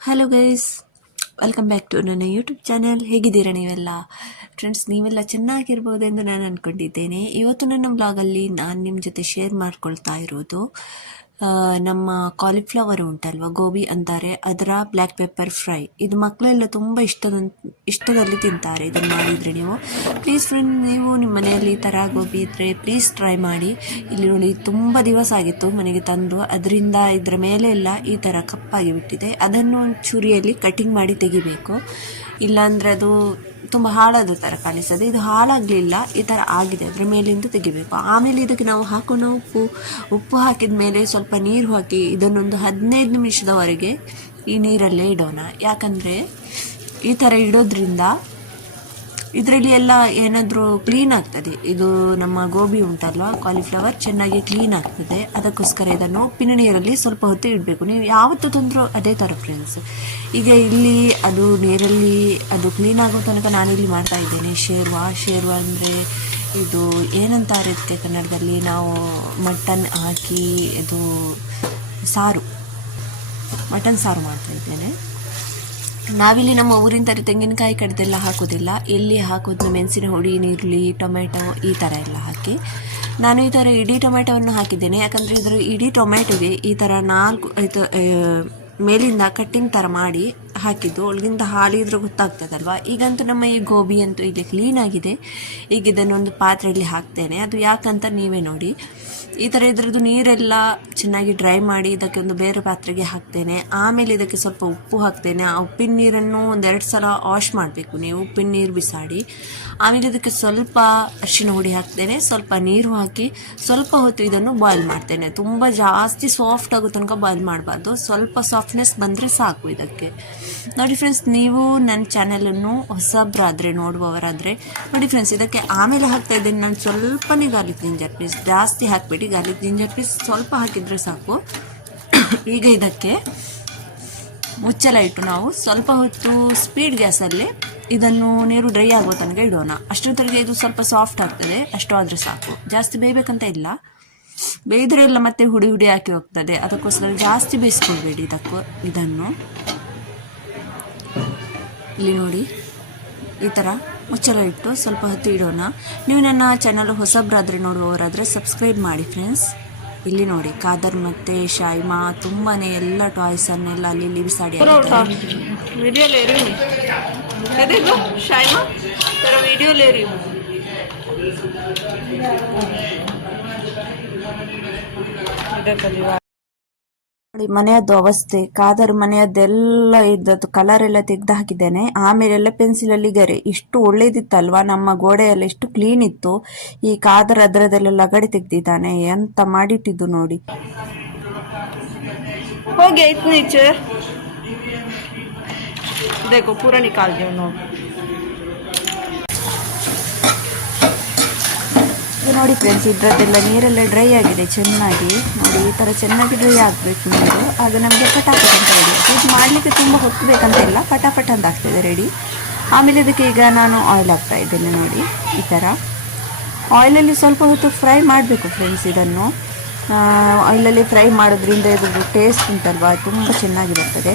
Hello guys welcome back to ನನ್ನ YouTube channel ಹೇಗಿದ್ದೀರಾ ನೀವೆಲ್ಲ? ಫ್ರೆಂಡ್ಸ್ ನೀವೆಲ್ಲ ಚೆನ್ನಾಗಿರ್ಬೋದೆಂದು ನಾನು ಅಂದ್ಕೊಂಡಿದ್ದೇನೆ ಇವತ್ತು ನನ್ನ ಬ್ಲಾಗಲ್ಲಿ ನಾನು ನಿಮ್ಮ ಜೊತೆ ಶೇರ್ ಮಾಡ್ಕೊಳ್ತಾ ಇರೋದು ನಮ್ಮ ಕಾಲಿಫ್ಲವರ್ ಉಂಟಲ್ವ, ಗೋಬಿ ಅಂತಾರೆ, ಅದರ ಬ್ಲ್ಯಾಕ್ ಪೆಪ್ಪರ್ ಫ್ರೈ ಇದು ಮಕ್ಕಳೆಲ್ಲ ತುಂಬ ಇಷ್ಟದ, ಇಷ್ಟದಲ್ಲಿ ತಿಂತಾರೆ ಇದನ್ನು ಮಾಡಿದರೆ ನೀವು. ಪ್ಲೀಸ್ ಫ್ರೆಂಡ್ ನೀವು ನಿಮ್ಮ ಮನೆಯಲ್ಲಿ ಈ ಥರ ಗೋಬಿ ಇದ್ದರೆ ಪ್ಲೀಸ್ ಟ್ರೈ ಮಾಡಿ. ಇಲ್ಲಿ ನೋಡಿ, ತುಂಬ ದಿವಸ ಆಗಿತ್ತು ಮನೆಗೆ ತಂದು. ಅದರಿಂದ ಇದರ ಮೇಲೆ ಎಲ್ಲ ಈ ಥರ ಕಪ್ಪಾಗಿ ಬಿಟ್ಟಿದೆ. ಅದನ್ನು ಚುರಿಯಲ್ಲಿ ಕಟಿಂಗ್ ಮಾಡಿ ತೆಗಿಬೇಕು. ಇಲ್ಲಾಂದರೆ ಅದು ತುಂಬ ಹಾಳಾದ ಥರ ಕಾಣಿಸ್ತದೆ. ಇದು ಹಾಳಾಗಲಿಲ್ಲ, ಈ ಥರ ಆಗಿದೆ. ಅದರ ಮೇಲಿಂದ ತೆಗಿಬೇಕು. ಆಮೇಲೆ ಇದಕ್ಕೆ ನಾವು ಹಾಕೋಣ ಉಪ್ಪು ಉಪ್ಪು ಹಾಕಿದ ಮೇಲೆ ಸ್ವಲ್ಪ ನೀರು ಹಾಕಿ ಇದನ್ನೊಂದು ಹದಿನೈದು ನಿಮಿಷದವರೆಗೆ ಈ ನೀರಲ್ಲೇ ಇಡೋಣ. ಯಾಕಂದರೆ ಈ ಥರ ಇಡೋದ್ರಿಂದ ಇದರಲ್ಲಿ ಎಲ್ಲ ಏನಾದರೂ ಕ್ಲೀನ್ ಆಗ್ತದೆ. ಇದು ನಮ್ಮ ಗೋಬಿ ಉಂಟಲ್ವಾ ಕಾಲಿಫ್ಲವರ್ ಚೆನ್ನಾಗಿ ಕ್ಲೀನ್ ಆಗ್ತದೆ. ಅದಕ್ಕೋಸ್ಕರ ಇದನ್ನು ಉಪ್ಪಿನ ನೀರಲ್ಲಿ ಸ್ವಲ್ಪ ಹೊತ್ತು ಇಡಬೇಕು. ನೀವು ಯಾವತ್ತು ತಂದರೂ ಅದೇ ಥರ ಫ್ರೆಂಡ್ಸ್ ಈಗ ಇಲ್ಲಿ ಅದು ನೀರಲ್ಲಿ ಅದು ಕ್ಲೀನ್ ಆಗೋ ತನಕ ನಾನಿಲ್ಲಿ ಮಾಡ್ತಾ ಇದ್ದೇನೆ. ಶೇರ್ವಾ ಶೇರ್ವಾ ಅಂದರೆ ಇದು ಏನಂತ ಇರುತ್ತೆ ಕನ್ನಡದಲ್ಲಿ? ನಾವು ಮಟನ್ ಹಾಕಿ ಇದು ಸಾರು ಮಟನ್ ಸಾರು ಮಾಡ್ತಾ ಇದ್ದೇನೆ. ನಾವಿಲ್ಲಿ ನಮ್ಮ ತರ ತೆಂಗಿನಕಾಯಿ ಕಡ್ದೆಲ್ಲ ಹಾಕೋದಿಲ್ಲ. ಎಲ್ಲಿ ಹಾಕೋದು ಮೆಣಸಿನ ಹುಡಿ ನೀರುಳ್ಳಿ ಟೊಮೆಟೊ ಈ ಥರ ಎಲ್ಲ ಹಾಕಿ. ನಾನು ಈ ಥರ ಇಡೀ ಟೊಮೆಟೊವನ್ನು ಹಾಕಿದ್ದೇನೆ. ಯಾಕಂದರೆ ಇದರ ಇಡೀ ಟೊಮೆಟೊಗೆ ಈ ಥರ ನಾಲ್ಕು, ಇದು ಮೇಲಿಂದ ಕಟ್ಟಿಂಗ್ ಥರ ಮಾಡಿ ಹಾಕಿದ್ದು ಒಳಗಿಂದ ಹಾಲಿದ್ರೆ ಗೊತ್ತಾಗ್ತದಲ್ವಾ? ಈಗಂತೂ ನಮ್ಮ ಈ ಗೋಬಿ ಅಂತೂ ಇಲ್ಲಿ ಕ್ಲೀನ್ ಆಗಿದೆ. ಈಗ ಇದನ್ನೊಂದು ಪಾತ್ರೆಯಲ್ಲಿ ಹಾಕ್ತೇನೆ. ಅದು ಯಾಕಂತ ನೀವೇ ನೋಡಿ. ಈ ಥರ ಇದ್ರದ್ದು ನೀರೆಲ್ಲ ಚೆನ್ನಾಗಿ ಡ್ರೈ ಮಾಡಿ ಇದಕ್ಕೆ ಒಂದು ಬೇರೆ ಪಾತ್ರೆಗೆ ಹಾಕ್ತೇನೆ. ಆಮೇಲೆ ಇದಕ್ಕೆ ಸ್ವಲ್ಪ ಉಪ್ಪು ಹಾಕ್ತೇನೆ. ಆ ಉಪ್ಪಿನ ನೀರನ್ನು ಒಂದೆರಡು ಸಲ ವಾಶ್ ಮಾಡಬೇಕು ನೀವು. ಉಪ್ಪಿನ ನೀರು ಬಿಸಾಡಿ. ಆಮೇಲೆ ಇದಕ್ಕೆ ಸ್ವಲ್ಪ ಅರಿಶಿನ ಹುಡಿ ಹಾಕ್ತೇನೆ, ಸ್ವಲ್ಪ ನೀರು ಹಾಕಿ ಸ್ವಲ್ಪ ಹೊತ್ತು ಇದನ್ನು ಬಾಯ್ಲ್ ಮಾಡ್ತೇನೆ. ತುಂಬ ಜಾಸ್ತಿ ಸಾಫ್ಟ್ ಆಗೋ ತನಕ ಬಾಯ್ಲ್ ಮಾಡಬಾರ್ದು. ಸ್ವಲ್ಪ ಸಾಫ್ಟ್ನೆಸ್ ಬಂದರೆ ಸಾಕು ಇದಕ್ಕೆ. ನೋಡಿ ಫ್ರೆಂಡ್ಸ್ ನೀವು ನನ್ನ ಚಾನಲನ್ನು ಹೊಸಬ್ರಾದರೆ, ನೋಡುವವರಾದರೆ, ನೋಡಿ ಫ್ರೆಂಡ್ಸ್ ಇದಕ್ಕೆ ಆಮೇಲೆ ಹಾಕ್ತಾ ಇದ್ದೇನೆ. ನಾನು ಸ್ವಲ್ಪನೇ ಗಾರ್ಲಿಕ್ ಜಿಂಜರ್ ಪೀಸ್ ಜಾಸ್ತಿ ಹಾಕಿಬಿಟ್ಟು ಗಾರ್ಲಿಕ್ ಜಿಂಜರ್ ಪೀಸ್ ಸ್ವಲ್ಪ ಹಾಕಿದರೆ ಸಾಕು. ಈಗ ಇದಕ್ಕೆ ಮುಚ್ಚಲ ಇಟ್ಟು ನಾವು ಸ್ವಲ್ಪ ಹೊತ್ತು ಸ್ಪೀಡ್ ಗ್ಯಾಸಲ್ಲಿ ಇದನ್ನು ನೀರು ಡ್ರೈ ಆಗೋ ತನಕ ಇಡೋಣ. ಅಷ್ಟೊತ್ತರಿಗೆ ಇದು ಸ್ವಲ್ಪ ಸಾಫ್ಟ್ ಆಗ್ತದೆ. ಅಷ್ಟು ಆದರೆ ಸಾಕು. ಜಾಸ್ತಿ ಬೇಯಬೇಕಂತ ಇಲ್ಲ. ಬೇಯ್ದ್ರೆ ಎಲ್ಲ ಮತ್ತೆ ಹುಡಿ ಹುಡಿ ಹಾಕಿ ಹೋಗ್ತದೆ. ಅದಕ್ಕೋಸ್ಕರ ಜಾಸ್ತಿ ಬೇಯಿಸ್ಕೊಳ್ಬೇಡಿ ಇದಕ್ಕೂ ಇದನ್ನು. ಇಲ್ಲಿ ನೋಡಿ ಈ ಥರ ಮುಚ್ಚಲ ಇಟ್ಟು ಸ್ವಲ್ಪ ಹೊತ್ತು ಇಡೋಣ. ನೀವು ನನ್ನ ಚಾನಲ್ ಹೊಸಬ್ರಾದ್ರೆ ನೋಡುವವರಾದರೆ ಸಬ್ಸ್ಕ್ರೈಬ್ ಮಾಡಿ ಫ್ರೆಂಡ್ಸ್ ಇಲ್ಲಿ ನೋಡಿ ಕಾದರ್ ಮತ್ತು ಶಾಯಿಮಾ ತುಂಬಾ ಎಲ್ಲ ಟಾಯ್ಸನ್ನೆಲ್ಲ ಅಲ್ಲಿ ಇಲ್ಲಿ ಬಿಸಾಡಿ ನೋಡಿ ಮನೆಯದ್ದು ಅವಸ್ಥೆ. ಕಾದರ್ ಮನೆಯದ್ದೆಲ್ಲ ಇದ್ದದ್ದು ಕಲರ್ ಎಲ್ಲ ತೆಗ್ದು ಹಾಕಿದ್ದೇನೆ. ಆಮೇಲೆಲ್ಲ ಪೆನ್ಸಿಲಲ್ಲಿ ಗರೆ. ಇಷ್ಟು ಒಳ್ಳೇದಿತ್ತಲ್ವಾ? ನಮ್ಮ ಗೋಡೆಯೆಲ್ಲ ಎಷ್ಟು ಕ್ಲೀನ್ ಇತ್ತು. ಈ ಕಾದರ್ ಅದರದೆಲ್ಲ ಲಗಡೆ ತೆಗ್ದಿದ್ದಾನೆ. ಎಂತ ಮಾಡಿಟ್ಟಿದ್ದು ನೋಡಿ. ಹೋಗಿ ಆಯ್ತು ನೀಚರ್ देखो पूरा निकाल दिया उन्होंने ಇದು ನೋಡಿ ಫ್ರೆಂಡ್ಸ್ ಇದ್ರದ್ದೆಲ್ಲ ನೀರೆಲ್ಲ ಡ್ರೈ ಆಗಿದೆ ಚೆನ್ನಾಗಿ ನೋಡಿ ಈ ಥರ ಚೆನ್ನಾಗಿ ಡ್ರೈ ಆಗಬೇಕು ನೀರು ಆಗ ನಮಗೆ ಪಟಾಪಟ್ ಅಂತ ರೆಡಿ ಇದು ಮಾಡಲಿಕ್ಕೆ ತುಂಬ ಹೊತ್ತು ಬೇಕಂತ ಇಲ್ಲ ಪಟಾಪಟ್ ಅಂತ ಆಗ್ತದೆ ರೆಡಿ ಆಮೇಲೆ ಇದಕ್ಕೆ ಈಗ ನಾನು ಆಯಿಲ್ ಹಾಕ್ತಾ ಇದ್ದೇನೆ ನೋಡಿ ಈ ಥರ ಆಯಿಲಲ್ಲಿ ಸ್ವಲ್ಪ ಹೊತ್ತು ಫ್ರೈ ಮಾಡಬೇಕು ಫ್ರೆಂಡ್ಸ್ ಇದನ್ನು ಆಯಿಲಲ್ಲಿ ಫ್ರೈ ಮಾಡೋದ್ರಿಂದ ಇದ್ರದ್ದು ಟೇಸ್ಟ್ ಉಂಟಲ್ವಾ ತುಂಬ ಚೆನ್ನಾಗಿ ಬರ್ತದೆ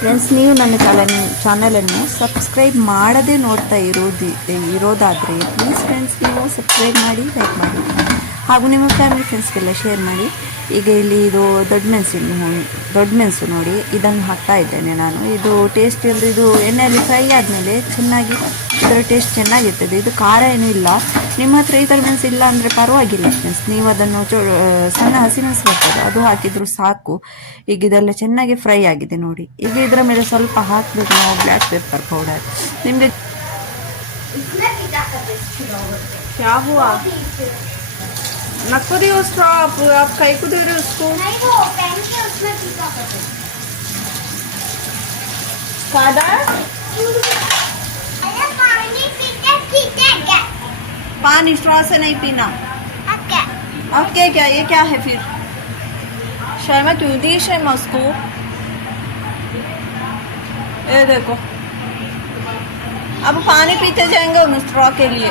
ಫ್ರೆಂಡ್ಸ್ ನೀವು ನನ್ನ ಚಾನಲ್ ಚಾನಲನ್ನು ಸಬ್ಸ್ಕ್ರೈಬ್ ಮಾಡದೇ ನೋಡ್ತಾ ಇರೋದು ಇರೋದಾದರೆ ಪ್ಲೀಸ್ ಫ್ರೆಂಡ್ಸ್ ನೀವು ಸಬ್ಸ್ಕ್ರೈಬ್ ಮಾಡಿ ಲೈಕ್ ಮಾಡಿ. ಹಾಗೂ ನಿಮ್ಮ ಫ್ಯಾಮಿಲಿ ಫ್ರೆಂಡ್ಸ್ಗೆಲ್ಲ ಶೇರ್ ಮಾಡಿ. ಈಗ ಇಲ್ಲಿ ಇದು ದೊಡ್ಡ ಮೆಣಸಿನ ದೊಡ್ಡ ಮೆಣಸು ನೋಡಿ, ಇದನ್ನು ಹಾಕ್ತಾ ಇದ್ದೇನೆ ನಾನು. ಇದು ಟೇಸ್ಟ್ ಅಂದರೆ ಇದು ಎಣ್ಣೆಯಲ್ಲಿ ಫ್ರೈ ಆದಮೇಲೆ ಚೆನ್ನಾಗಿ ಇದರ ಟೇಸ್ಟ್ ಚೆನ್ನಾಗಿರ್ತದೆ ಇದು ಖಾರ ಏನೂ ಇಲ್ಲ ನಿಮ್ಮ ಹತ್ರ ಈ ಥರ ಮೆಣಸು ಇಲ್ಲ ಅಂದರೆ ಪರವಾಗಿಲ್ಲ ಫ್ರೆಂಡ್ಸ್ ನೀವು ಅದನ್ನು ಚೊ ಸಣ್ಣ ಹಸಿಮೆಣಸು ಬರ್ತದೆ ಅದು ಹಾಕಿದ್ರು ಸಾಕು ಈಗ ಇದೆಲ್ಲ ಚೆನ್ನಾಗಿ ಫ್ರೈ ಆಗಿದೆ ನೋಡಿ ಈಗ ಇದರ ಮೇಲೆ ಸ್ವಲ್ಪ ಹಾಕಬೇಕು ನಾವು ಬ್ಲ್ಯಾಕ್ ಪೆಪ್ಪರ್ ಪೌಡರ್ ನಿಮಗೆ क्या हुआ नको दियो उसको पानी स्ट्रॉ से नहीं पीना। अब क्या अब क्या क्या ये क्या है फिर? शर्मा क्यों दी शर्मा उसको ये देखो। अब पानी पीते जाएँगे उन स्ट्रॉ के लिए।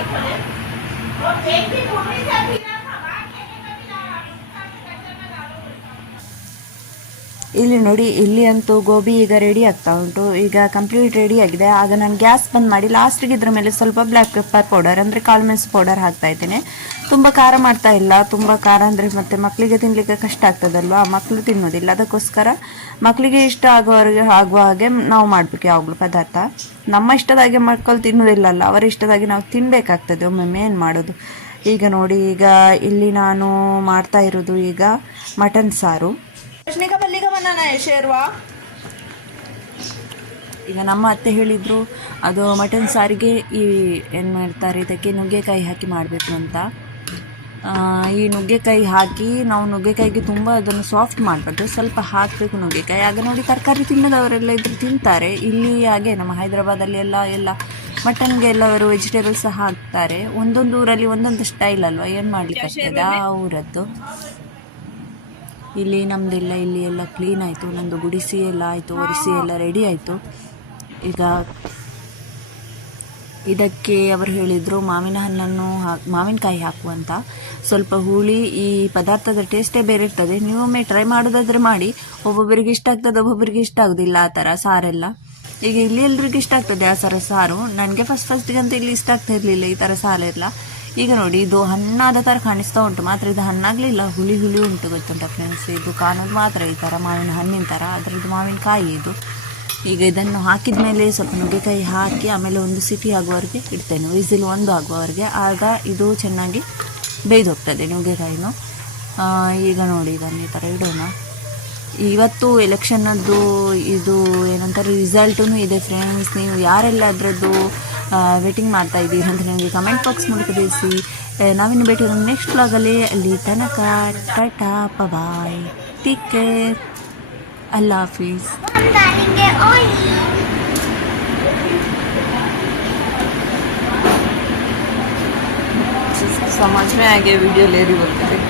ಇಲ್ಲಿ ನೋಡಿ, ಇಲ್ಲಿ ಅಂತೂ ಗೋಬಿ ಈಗ ರೆಡಿ ಆಗ್ತಾ ಉಂಟು. ಈಗ ಕಂಪ್ಲೀಟ್ ರೆಡಿ ಆಗಿದೆ. ಆಗ ನಾನು ಗ್ಯಾಸ್ ಬಂದ್ ಮಾಡಿ ಲಾಸ್ಟಿಗೆ ಇದ್ರ ಮೇಲೆ ಸ್ವಲ್ಪ ಬ್ಲ್ಯಾಕ್ ಪೆಪ್ಪರ್ ಪೌಡರ್ ಅಂದರೆ ಕಾಳುಮೆಣಸು ಪೌಡರ್ ಹಾಕ್ತಾ ಇದ್ದೇನೆ. ತುಂಬ ಖಾರ ಮಾಡ್ತಾ ಇಲ್ಲ. ತುಂಬ ಖಾರ ಅಂದರೆ ಮತ್ತೆ ಮಕ್ಕಳಿಗೆ ತಿನ್ನಲಿಕ್ಕೆ ಕಷ್ಟ ಆಗ್ತದಲ್ವಾ? ಮಕ್ಕಳು ತಿನ್ನೋದಿಲ್ಲ. ಅದಕ್ಕೋಸ್ಕರ ಮಕ್ಕಳಿಗೆ ಇಷ್ಟ ಆಗುವವರೆಗೆ ಆಗುವ ಹಾಗೆ ನಾವು ಮಾಡಬೇಕು ಯಾವಾಗಲೂ ಪದಾರ್ಥ. ನಮ್ಮ ಇಷ್ಟದಾಗೆ ಮಕ್ಕಳು ತಿನ್ನೋದಿಲ್ಲಲ್ಲ. ಅವರ ಇಷ್ಟದಾಗಿ ನಾವು ತಿನ್ನಬೇಕಾಗ್ತದೆ ಒಮ್ಮೊಮ್ಮೆ ಏನು ಮಾಡೋದು? ಈಗ ನೋಡಿ, ಈಗ ಇಲ್ಲಿ ನಾನು ಮಾಡ್ತಾ ಇರೋದು ಈಗ ಮಟನ್ ಸಾರು. ಅನ್ನನ ಶೇರ್ವಾ ಈಗ ನಮ್ಮ ಅತ್ತೆ ಹೇಳಿದ್ರು ಅದು ಮಟನ್ ಸಾರಿಗೆ ಈ ಏನು ಮಾಡ್ತಾರೆ ಇದಕ್ಕೆ ನುಗ್ಗೆಕಾಯಿ ಹಾಕಿ ಮಾಡಬೇಕು ಅಂತ. ಈ ನುಗ್ಗೆಕಾಯಿ ಹಾಕಿ ನಾವು ನುಗ್ಗೆಕಾಯಿಗೆ ತುಂಬ ಅದನ್ನು ಸಾಫ್ಟ್ ಮಾಡಬಾರ್ದು ಸ್ವಲ್ಪ ಹಾಕಬೇಕು ನುಗ್ಗೆಕಾಯಿ. ಆಗ ನೋಡಿ ತರಕಾರಿ ತಿನ್ನದವರೆಲ್ಲ ಇದ್ರು ತಿಂತಾರೆ. ಇಲ್ಲಿ ಹಾಗೆ ನಮ್ಮ ಹೈದರಾಬಾದಲ್ಲಿ ಎಲ್ಲ ಎಲ್ಲ ಮಟನ್ಗೆ ಎಲ್ಲವರು ವೆಜಿಟೇಬಲ್ಸ್ ಹಾಕ್ತಾರೆ. ಒಂದೊಂದು ಊರಲ್ಲಿ ಒಂದೊಂದು ಸ್ಟೈಲ್ ಅಲ್ವಾ ಏನು ಮಾಡ್ಲಿಕ್ಕೆ ಆಗ್ತದೆ ಆ ಊರದ್ದು? ಇಲ್ಲಿ ನಮ್ಮದೆಲ್ಲ ಇಲ್ಲಿ ಎಲ್ಲ ಕ್ಲೀನ್ ಆಯಿತು. ನಂದು ಗುಡಿಸಿ ಎಲ್ಲ ಆಯಿತು, ಒರೆಸಿ ಎಲ್ಲ ರೆಡಿ ಆಯಿತು. ಈಗ ಇದಕ್ಕೆ ಅವರು ಹೇಳಿದರು, ಮಾವಿನ ಹಣ್ಣನ್ನು ಹಾಕಿ ಮಾವಿನಕಾಯಿ ಹಾಕುವಂತ ಸ್ವಲ್ಪ ಹುಳಿ, ಈ ಪದಾರ್ಥದ ಟೇಸ್ಟೇ ಬೇರೆ ಇರ್ತದೆ. ನೀವೊಮ್ಮೆ ಟ್ರೈ ಮಾಡೋದಾದರೆ ಮಾಡಿ. ಒಬ್ಬೊಬ್ಬರಿಗೆ ಇಷ್ಟ ಆಗ್ತದೆ, ಒಬ್ಬೊಬ್ಬರಿಗೆ ಇಷ್ಟ ಆಗೋದಿಲ್ಲ ಆ ಥರ ಸಾರೆಲ್ಲ. ಈಗ ಇಲ್ಲಿ ಎಲ್ರಿಗೂ ಇಷ್ಟ ಆಗ್ತದೆ ಆ ಥರ ಸಾರು. ನನಗೆ ಫಸ್ಟ್ ಫಸ್ಟಿಗಂತೂ ಇಲ್ಲಿ ಇಷ್ಟ ಆಗ್ತಾ ಇರಲಿಲ್ಲ ಈ ಥರ ಸಾರೆಲ್ಲ. ಈಗ ನೋಡಿ, ಇದು ಹಣ್ಣಾದ ಥರ ಕಾಣಿಸ್ತಾ ಉಂಟು. ಮಾತ್ರ ಇದು ಹಣ್ಣಾಗಲಿಲ್ಲ. ಹುಳಿ ಹುಳಿ ಉಂಟು ಗೊತ್ತುಂಟ ಫ್ರೆಂಡ್ಸ್ ಇದು ಕಾಣೋದು ಮಾತ್ರ ಈ ಥರ ಮಾವಿನ ಹಣ್ಣಿನ ಥರ ಅದರದ್ದು ಮಾವಿನಕಾಯಿ ಇದು. ಈಗ ಇದನ್ನು ಹಾಕಿದ ಮೇಲೆ ಸ್ವಲ್ಪ ನುಗ್ಗೆಕಾಯಿ ಹಾಕಿ, ಆಮೇಲೆ ಒಂದು ಸಿಟಿ ಆಗುವವರೆಗೆ ಇಡ್ತೇನೆ. ವಿಸಿಲ್ ಒಂದು ಆಗುವವರೆಗೆ. ಆಗ ಇದು ಚೆನ್ನಾಗಿ ಬೇಯ್ದು ಹೋಗ್ತದೆ ನುಗ್ಗೆಕಾಯಿನೂ ಈಗ ನೋಡಿ ಇದನ್ನು ಈ ಥರ ಇಡೋಣ. ಇವತ್ತು ಎಲೆಕ್ಷನ್ನದ್ದು ಇದು ಏನಂತಾರೆ ರಿಸಲ್ಟೂ ಇದೆ ಫ್ರೆಂಡ್ಸ್ ನೀವು ಯಾರೆಲ್ಲ ಅದರದ್ದು ವೇಟಿಂಗ್ ಮಾಡ್ತಾ ಇದ್ದೀರಿ ಅಂತ ನನಗೆ ಕಮೆಂಟ್ ಬಾಕ್ಸ್ ಮೂಲಕ ತಿಳಿಸಿ ಆ, ನಾವಿನ್ನು ಭೇಟಿ ನೆಕ್ಸ್ಟ್ ಬ್ಲಾಗಲ್ಲಿ ಅಲ್ಲಿ ತನಕ ಟಾಟಾ ಬಾಯ್ ಟೇಕ್ ಕೇರ್ ಅಲ್ಲಾ ಹಾಫೀಸ್ हम डालेंगे ऑयल समझ में आ गया वीडियो ले रही बोलते थे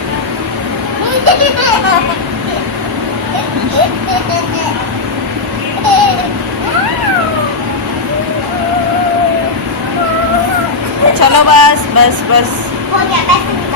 Kalau bas, bas, bas. Oh, ya, bas.